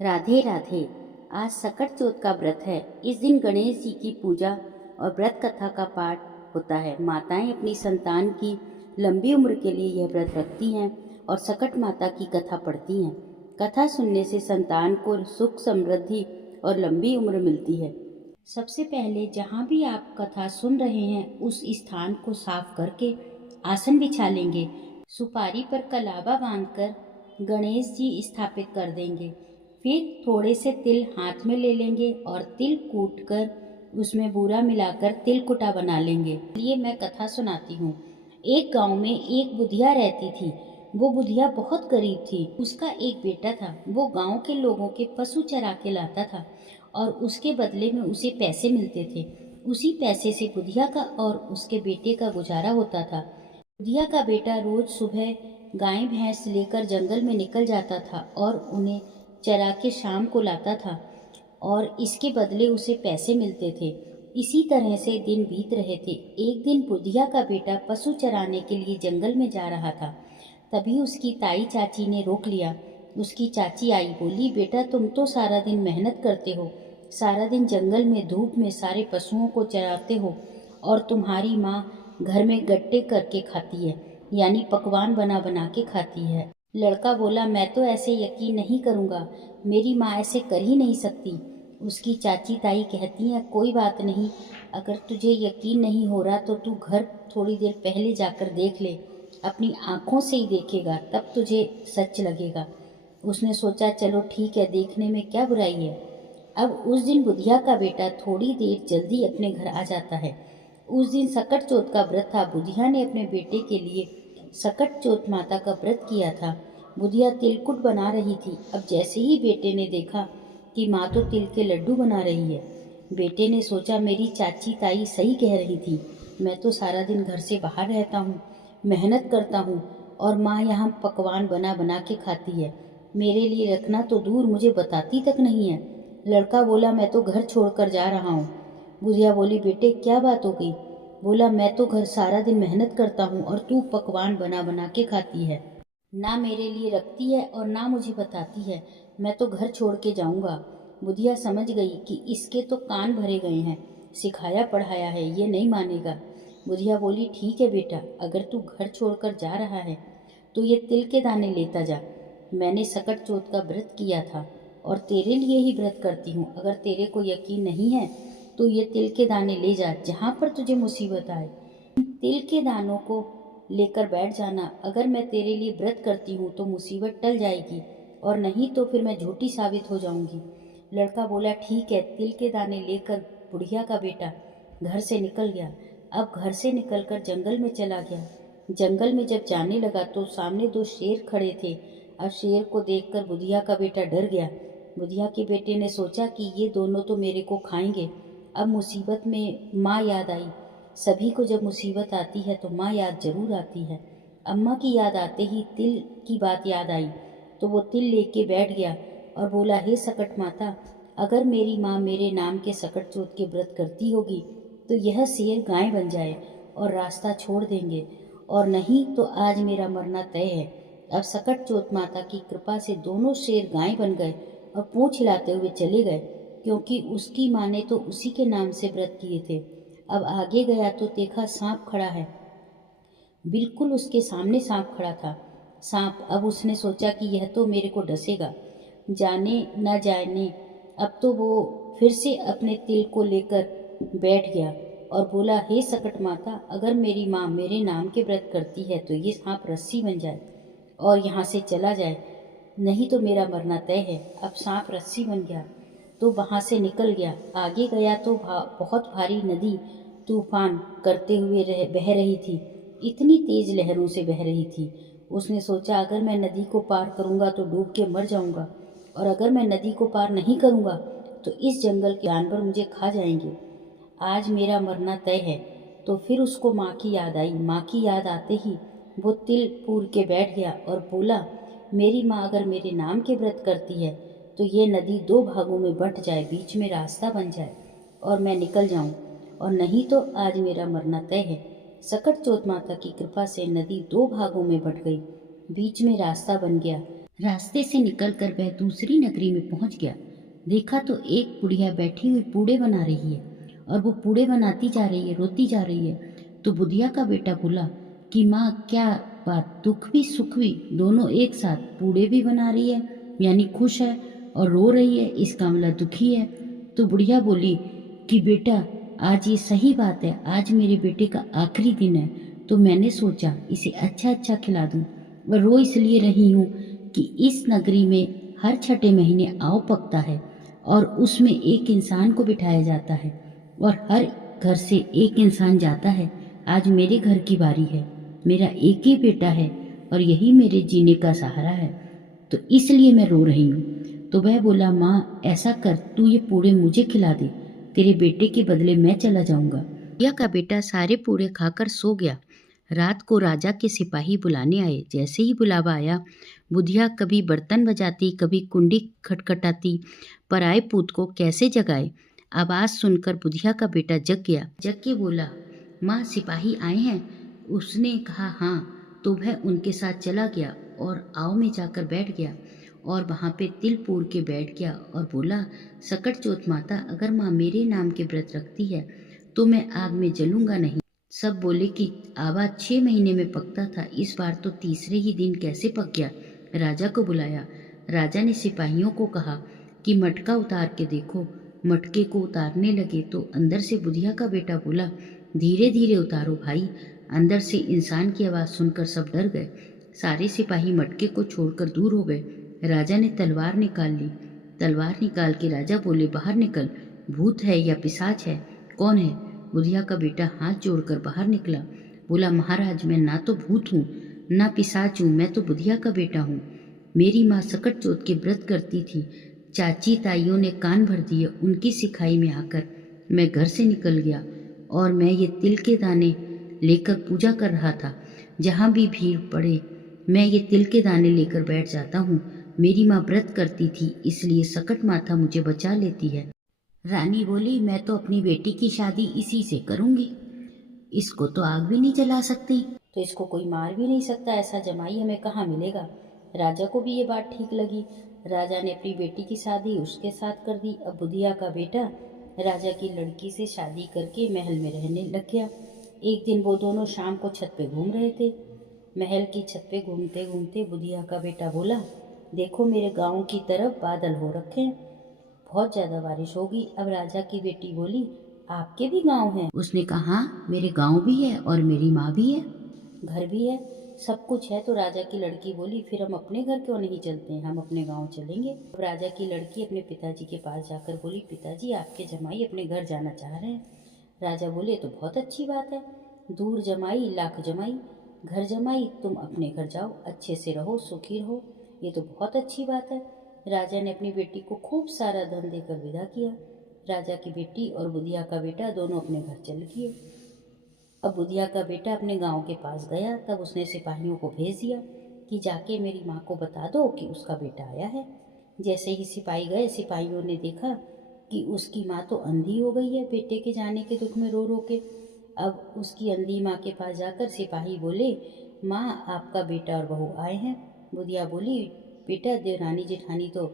राधे राधे। आज सकट चौथ का व्रत है। इस दिन गणेश जी की पूजा और व्रत कथा का पाठ होता है। माताएं अपनी संतान की लंबी उम्र के लिए यह व्रत रखती हैं और सकट माता की कथा पढ़ती हैं। कथा सुनने से संतान को सुख, समृद्धि और लंबी उम्र मिलती है। सबसे पहले जहाँ भी आप कथा सुन रहे हैं उस स्थान को साफ करके आसन बिछा लेंगे। सुपारी पर कलावा बांधकर गणेश जी स्थापित कर देंगे। फिर थोड़े से तिल हाथ में ले लेंगे और तिल कूट कर उसमें बूरा मिलाकर तिल कुटा बना लेंगे। ये मैं कथा सुनाती हूँ। एक गांव में एक बुधिया रहती थी। वो बुधिया बहुत गरीब थी। उसका एक बेटा था। वो गांव के लोगों के पशु चरा के लाता था और उसके बदले में उसे पैसे मिलते थे। उसी पैसे से बुधिया का और उसके बेटे का गुजारा होता था। बुधिया का बेटा रोज सुबह गाय भैंस लेकर जंगल में निकल जाता था और उन्हें चरा के शाम को लाता था और इसके बदले उसे पैसे मिलते थे। इसी तरह से दिन बीत रहे थे। एक दिन बुधिया का बेटा पशु चराने के लिए जंगल में जा रहा था। तभी उसकी ताई चाची ने रोक लिया। उसकी चाची आई, बोली, बेटा तुम तो सारा दिन मेहनत करते हो, सारा दिन जंगल में धूप में सारे पशुओं को चराते हो और तुम्हारी माँ घर में गट्टे करके खाती है, यानी पकवान बना बना के खाती है। लड़का बोला, मैं तो ऐसे यकीन नहीं करूँगा, मेरी माँ ऐसे कर ही नहीं सकती। उसकी चाची ताई कहती हैं, कोई बात नहीं, अगर तुझे यकीन नहीं हो रहा तो तू घर थोड़ी देर पहले जाकर देख ले, अपनी आँखों से ही देखेगा तब तुझे सच लगेगा। उसने सोचा, चलो ठीक है, देखने में क्या बुराई है। अब उस दिन बुधिया का बेटा थोड़ी देर जल्दी अपने घर आ जाता है। उस दिन सकट चौथ का व्रत था। बुधिया ने अपने बेटे के लिए सकट चौथ माता का व्रत किया था। बुधिया तिलकुट बना रही थी। अब जैसे ही बेटे ने देखा कि माँ तो तिल के लड्डू बना रही है, बेटे ने सोचा, मेरी चाची ताई सही कह रही थी, मैं तो सारा दिन घर से बाहर रहता हूँ, मेहनत करता हूँ और माँ यहाँ पकवान बना बना के खाती है, मेरे लिए रखना तो दूर मुझे बताती तक नहीं है। लड़का बोला, मैं तो घर छोड़कर जा रहा हूँ। बुधिया बोली, बेटे क्या बात हो गई? बोला, मैं तो घर सारा दिन मेहनत करता हूँ और तू पकवान बना बना के खाती है, ना मेरे लिए रखती है और ना मुझे बताती है, मैं तो घर छोड़ के जाऊँगा। बुधिया समझ गई कि इसके तो कान भरे गए हैं, सिखाया पढ़ाया है, ये नहीं मानेगा। बुधिया बोली, ठीक है बेटा, अगर तू घर छोड़कर जा रहा है तो ये तिल के दाने लेता जा। मैंने सकट चौथ का व्रत किया था और तेरे लिए ही व्रत करती हूँ। अगर तेरे को यकीन नहीं है तो ये तिल के दाने ले जा, जहाँ पर तुझे मुसीबत आए तिल के दानों को लेकर बैठ जाना। अगर मैं तेरे लिए व्रत करती हूँ तो मुसीबत टल जाएगी और नहीं तो फिर मैं झूठी साबित हो जाऊंगी। लड़का बोला, ठीक है। तिल के दाने लेकर बुढ़िया का बेटा घर से निकल गया। अब घर से निकलकर जंगल में चला गया। जंगल में जब जाने लगा तो सामने दो शेर खड़े थे। अब शेर को देखकर बुधिया का बेटा डर गया। बुधिया के बेटे ने सोचा कि ये दोनों तो मेरे को खाएंगे। अब मुसीबत में माँ याद आई। सभी को जब मुसीबत आती है तो माँ याद जरूर आती है। अम्मा की याद आते ही तिल की बात याद आई तो वो तिल लेके बैठ गया और बोला, हे सकट माता, अगर मेरी माँ मेरे नाम के सकट चौथ के व्रत करती होगी तो यह शेर गाय बन जाए और रास्ता छोड़ देंगे, और नहीं तो आज मेरा मरना तय है। अब सकट चौथ माता की कृपा से दोनों शेर गाय बन गए और पूंछ हिलाते हुए चले गए, क्योंकि उसकी माँ ने तो उसी के नाम से व्रत किए थे। अब आगे गया तो देखा सांप खड़ा है। बिल्कुल उसके सामने सांप खड़ा था। सांप, अब उसने सोचा कि यह तो मेरे को डसेगा, जाने न जाने। अब तो वो फिर से अपने तिल को लेकर बैठ गया और बोला, हे सकट माता, अगर मेरी माँ मेरे नाम के व्रत करती है तो ये सांप रस्सी बन जाए और यहाँ से चला जाए, नहीं तो मेरा मरना तय है। अब सांप रस्सी बन गया तो वहाँ से निकल गया। आगे गया तो बहुत भारी नदी तूफान करते हुए बह रही थी। इतनी तेज लहरों से बह रही थी। उसने सोचा, अगर मैं नदी को पार करूँगा तो डूब के मर जाऊँगा, और अगर मैं नदी को पार नहीं करूँगा तो इस जंगल के जानवर मुझे खा जाएंगे। आज मेरा मरना तय है। तो फिर उसको माँ की याद आई। माँ की याद आते ही वो तिल पूर के बैठ गया और बोला, मेरी माँ अगर मेरे नाम के व्रत करती है तो ये नदी दो भागों में बंट जाए, बीच में रास्ता बन जाए और मैं निकल जाऊं, और नहीं तो आज मेरा मरना तय है। सकट चौथ माता की कृपा से नदी दो भागों में बंट गई, बीच में रास्ता बन गया। रास्ते से निकलकर वह दूसरी नगरी में पहुंच गया। देखा तो एक बुढ़िया बैठी हुई पूड़े बना रही है और वो पूड़े बनाती जा रही है, रोती जा रही है। तो बुढ़िया का बेटा बोला कि माँ, क्या बात, दुख भी सुख भी दोनों एक साथ, पूड़े भी बना रही है यानी खुश है, और रो रही है इसका मतलब दुखी है। तो बुढ़िया बोली कि बेटा, आज ये सही बात है, आज मेरे बेटे का आखिरी दिन है, तो मैंने सोचा इसे अच्छा अच्छा खिला दूं। और रो इसलिए रही हूँ कि इस नगरी में हर छठे महीने आव पकता है और उसमें एक इंसान को बिठाया जाता है और हर घर से एक इंसान जाता है। आज मेरे घर की बारी है, मेरा एक ही बेटा है और यही मेरे जीने का सहारा है, तो इसलिए मैं रो रही हूँ। तो वह बोला, माँ ऐसा कर, तू ये पूड़े मुझे खिला दे, तेरे बेटे के बदले मैं चला जाऊंगा। बुढ़िया का बेटा सारे पूड़े खाकर सो गया। रात को राजा के सिपाही बुलाने आए। जैसे ही बुलावा आया, बुढ़िया कभी बर्तन बजाती, कभी कुंडी खटखटाती, पराए पूत को कैसे जगाए। आवाज सुनकर बुढ़िया का बेटा जग गया। जग के बोला, माँ सिपाही आए हैं। उसने कहा हाँ, तो वह उनके साथ चला गया और आव में जाकर बैठ गया और वहाँ पे तिल पूर के बैठ गया और बोला, सकट चौथ माता, अगर माँ मेरे नाम के व्रत रखती है तो मैं आग में जलूंगा नहीं। सब बोले कि आवा 6 महीने में पकता था, इस बार तो तीसरे ही दिन कैसे पक गया। राजा को बुलाया। राजा ने सिपाहियों को कहा कि मटका उतार के देखो। मटके को उतारने लगे तो अंदर से बुढ़िया का बेटा बोला, धीरे धीरे उतारो भाई। अंदर से इंसान की आवाज़ सुनकर सब डर गए। सारे सिपाही मटके को छोड़कर दूर हो गए। राजा ने तलवार निकाल ली। तलवार निकाल के राजा बोले, बाहर निकल, भूत है या पिशाच है, कौन है। बुढ़िया का बेटा हाथ जोड़कर बाहर निकला। बोला, महाराज मैं ना तो भूत हूँ ना पिशाच हूँ, मैं तो बुढ़िया का बेटा हूँ। मेरी माँ सकट चौथ के व्रत करती थी, चाची ताइयों ने कान भर दिए, उनकी सिखाई में आकर मैं घर से निकल गया और मैं ये तिल के दाने लेकर पूजा कर रहा था। जहाँ भी भीड़ पड़े मैं ये तिल के दाने लेकर बैठ जाता हूँ। मेरी माँ व्रत करती थी, इसलिए सकट माता मुझे बचा लेती है। रानी बोली, मैं तो अपनी बेटी की शादी इसी से करूंगी, इसको तो आग भी नहीं जला सकती, तो इसको कोई मार भी नहीं सकता, ऐसा जमाई हमें कहाँ मिलेगा। राजा को भी ये बात ठीक लगी। राजा ने अपनी बेटी की शादी उसके साथ कर दी। अब बुढ़िया का बेटा राजा की लड़की से शादी करके महल में रहने लग गया। एक दिन वो दोनों शाम को छत पे घूम रहे थे। महल की छत पे घूमते घूमते बुढ़िया का बेटा बोला, देखो मेरे गाँव की तरफ बादल हो रखे हैं, बहुत ज़्यादा बारिश होगी। अब राजा की बेटी बोली, आपके भी गांव है। उसने कहा, हाँ मेरे गांव भी है और मेरी माँ भी है, घर भी है, सब कुछ है। तो राजा की लड़की बोली, फिर हम अपने घर क्यों नहीं चलते हैं, हम अपने गांव चलेंगे। अब राजा की लड़की अपने पिताजी के पास जाकर बोली, पिताजी आपके जमाई अपने घर जाना चाह रहे हैं। राजा बोले, तो बहुत अच्छी बात है, दूर जमाई लाख जमाई, घर जमाई तुम अपने घर जाओ, अच्छे से रहो, सुखी रहो, ये तो बहुत अच्छी बात है। राजा ने अपनी बेटी को खूब सारा धन देकर विदा किया। राजा की बेटी और बुढ़िया का बेटा दोनों अपने घर चल गए। अब बुढ़िया का बेटा अपने गांव के पास गया। तब उसने सिपाहियों को भेज दिया कि जाके मेरी माँ को बता दो कि उसका बेटा आया है। जैसे ही सिपाही गए, सिपाहियों ने देखा कि उसकी माँ तो अंधी हो गई है, बेटे के जाने के दुख में रो रो के। अब उसकी अंधी माँ के पास जाकर सिपाही बोले, माँ आपका बेटा और बहू आए हैं। बुढ़िया बोली, बेटा देवरानी जेठानी तो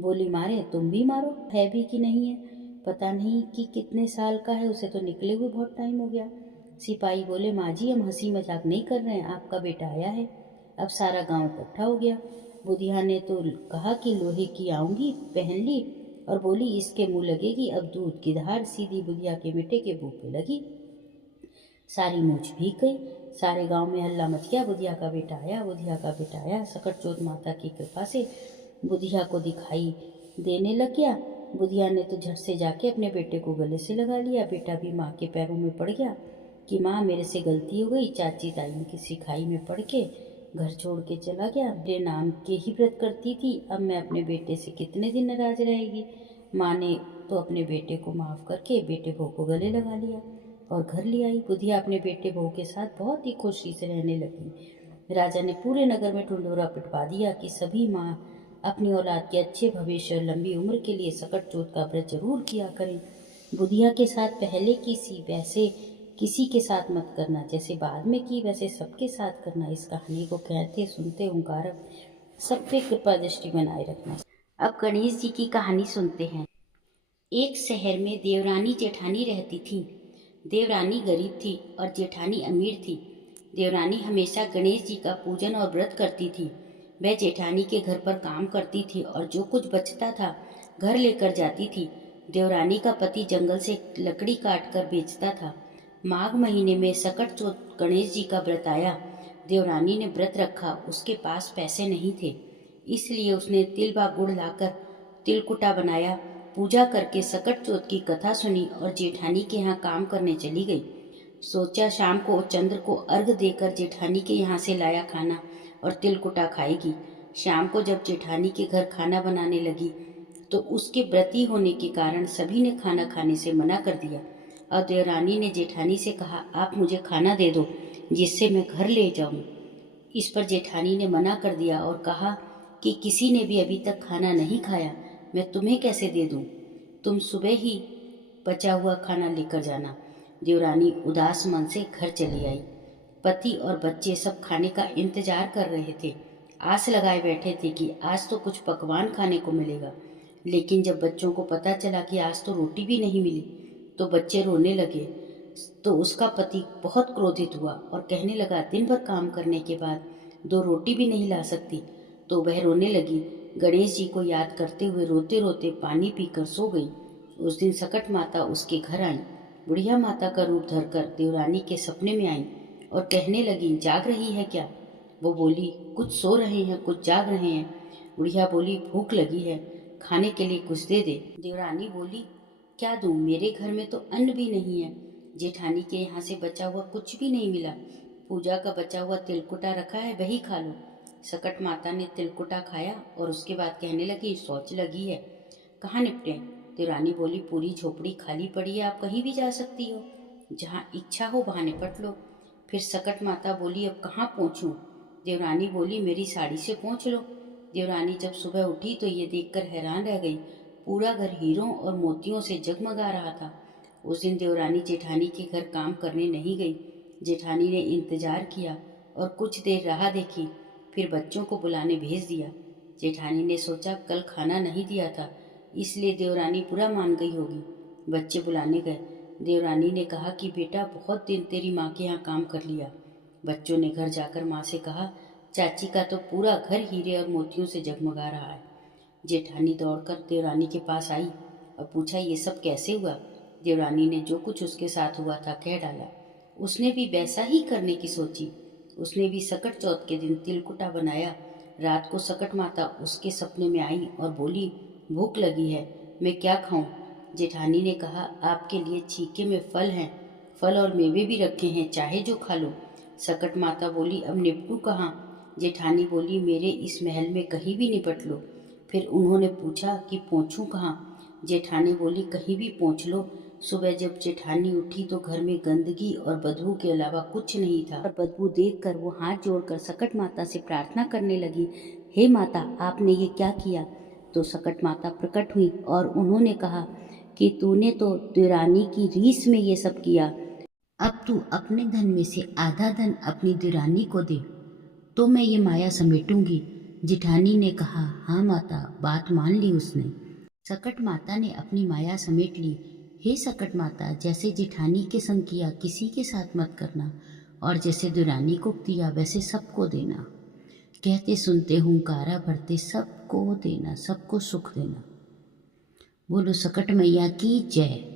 बोली मारे, तुम भी मारो, है भी कि नहीं है, पता नहीं कि कितने साल का है, उसे तो निकले हुए बहुत टाइम हो गया। सिपाही बोले, माँ जी हम हंसी मजाक नहीं कर रहे हैं, आपका बेटा आया है। अब सारा गांव इकट्ठा हो गया। बुढ़िया ने तो कहा कि लोहे की आऊंगी पहन ली और बोली, इसके मुँह लगेगी अब दूध की धार, सीधी बुढ़िया के बेटे के मुँह पे लगी। सारी मूछ भीग गई। सारे गांव में हल्ला मच गया, बुढ़िया का बेटा आया, बुढ़िया का बेटा आया। सकट चौथ माता की कृपा से बुढ़िया को दिखाई देने लग गया। बुढ़िया ने तो झट से जाके अपने बेटे को गले से लगा लिया। बेटा भी माँ के पैरों में पड़ गया कि माँ मेरे से गलती हो गई, चाची ताई की सिखाई में पड़ के घर छोड़ के चला गया, मेरे नाम के ही व्रत करती थी, अब मैं अपने बेटे से कितने दिन नाराज रहेगी। माँ ने तो अपने बेटे को माफ़ करके बेटे बहू को गले लगा लिया और घर ले आई। बुढ़िया अपने बेटे बहू के साथ बहुत ही खुशी से रहने लगी। राजा ने पूरे नगर में ढिंढोरा पिटवा दिया कि सभी माँ अपनी औलाद के अच्छे भविष्य और लंबी उम्र के लिए सकट चौथ का व्रत जरूर किया करें। बुढ़िया के साथ पहले वैसे किसी के साथ मत करना, जैसे बाद में की वैसे सबके साथ करना। इस कहानी को कहते सुनते ओंकार सब पे कृपा दृष्टि बनाए रखना। अब गणेश जी की कहानी सुनते हैं। एक शहर में देवरानी जेठानी रहती थी। देवरानी गरीब थी और जेठानी अमीर थी। देवरानी हमेशा गणेश जी का पूजन और व्रत करती थी। वह जेठानी के घर पर काम करती थी और जो कुछ बचता था घर लेकर जाती थी। देवरानी का पति जंगल से लकड़ी काट कर बेचता था। माघ महीने में सकट चौथ गणेश जी का व्रत आया। देवरानी ने व्रत रखा। उसके पास पैसे नहीं थे, इसलिए उसने तिल व गुड़ लाकर तिलकुटा बनाया। पूजा करके सकट चौथ की कथा सुनी और जेठानी के यहाँ काम करने चली गई। सोचा शाम को चंद्र को अर्घ देकर जेठानी के यहाँ से लाया खाना और तिलकुटा खाएगी। शाम को जब जेठानी के घर खाना बनाने लगी तो उसके व्रती होने के कारण सभी ने खाना खाने से मना कर दिया। और देवरानी ने जेठानी से कहा, आप मुझे खाना दे दो जिससे मैं घर ले जाऊं। इस पर जेठानी ने मना कर दिया और कहा कि किसी ने भी अभी तक खाना नहीं खाया, मैं तुम्हें कैसे दे दूं? तुम सुबह ही बचा हुआ खाना लेकर जाना। देवरानी उदास मन से घर चली आई। पति और बच्चे सब खाने का इंतजार कर रहे थे। आस लगाए बैठे थे कि आज तो कुछ पकवान खाने को मिलेगा। लेकिन जब बच्चों को पता चला कि आज तो रोटी भी नहीं मिली तो बच्चे रोने लगे। तो उसका पति बहुत क्रोधित हुआ और कहने लगा, दिन भर काम करने के बाद 2 रोटी भी नहीं ला सकती। तो वह रोने लगी। गणेश जी को याद करते हुए रोते रोते पानी पीकर सो गई। उस दिन सकट माता उसके घर आई। बुढ़िया माता का रूप धरकर देवरानी के सपने में आई और कहने लगी, जाग रही है क्या? वो बोली, कुछ सो रहे हैं कुछ जाग रहे हैं। बुढ़िया बोली, भूख लगी है, खाने के लिए कुछ दे दे। देवरानी बोली, क्या दूं, मेरे घर में तो अन्न भी नहीं है। जेठानी के यहाँ से बचा हुआ कुछ भी नहीं मिला। पूजा का बचा हुआ तिलकुटा रखा है, वही खा लो। सकट माता ने तिलकुटा खाया और उसके बाद कहने लगी, शौच लगी है, कहाँ निपटे? देवरानी बोली, पूरी झोपड़ी खाली पड़ी है, आप कहीं भी जा सकती हो, जहाँ इच्छा हो वहाँ निपट लो। फिर सकट माता बोली, अब कहाँ पहुँचूं? देवरानी बोली, मेरी साड़ी से पहुँच लो। देवरानी जब सुबह उठी तो ये देखकर हैरान रह गई। पूरा घर हीरों और मोतियों से जगमगा रहा था। उस दिन देवरानी जेठानी के घर काम करने नहीं गई। जेठानी ने इंतजार किया और कुछ देर राह देखी, फिर बच्चों को बुलाने भेज दिया। जेठानी ने सोचा कल खाना नहीं दिया था, इसलिए देवरानी बुरा मान गई होगी। बच्चे बुलाने गए। देवरानी ने कहा कि बेटा, बहुत दिन तेरी माँ के यहाँ काम कर लिया। बच्चों ने घर जाकर माँ से कहा, चाची का तो पूरा घर हीरे और मोतियों से जगमगा रहा है। जेठानी दौड़कर देवरानी के पास आई और पूछा, ये सब कैसे हुआ? देवरानी ने जो कुछ उसके साथ हुआ था कह डाला। उसने भी वैसा ही करने की सोची। उसने भी सकट चौथ के दिन तिलकुटा बनाया। रात को सकट माता उसके सपने में आई और बोली, भूख लगी है, मैं क्या खाऊं? जेठानी ने कहा, आपके लिए छीके में फल हैं, फल और मेवे भी रखे हैं, चाहे जो खा लो। सकट माता बोली, अब निपटूं कहाँ? जेठानी बोली, मेरे इस महल में कहीं भी निपट लो। फिर उन्होंने पूछा कि पहुँचूं कहाँ? जेठानी बोली, कहीं भी पहुँच लो। सुबह जब जेठानी उठी तो घर में गंदगी और बदबू के अलावा कुछ नहीं था। और बदबू देखकर वो हाथ जोड़कर सकट माता से प्रार्थना करने लगी, हे माता, आपने ये क्या किया? तो सकट माता प्रकट हुई और उन्होंने कहा कि तूने तो देवरानी की रीस में ये सब किया, अब तू अपने धन में से आधा धन अपनी देवरानी को दे तो मैं ये माया समेटूंगी। जेठानी ने कहा, हाँ माता, बात मान ली उसने। सकट माता ने अपनी माया समेट ली। हे सकट माता, जैसे जेठानी के संग किया किसी के साथ मत करना, और जैसे देवरानी को दिया वैसे सबको देना। कहते सुनते हुंकारा भरते सबको देना, सबको सुख देना। बोलो सकट मैया की जय।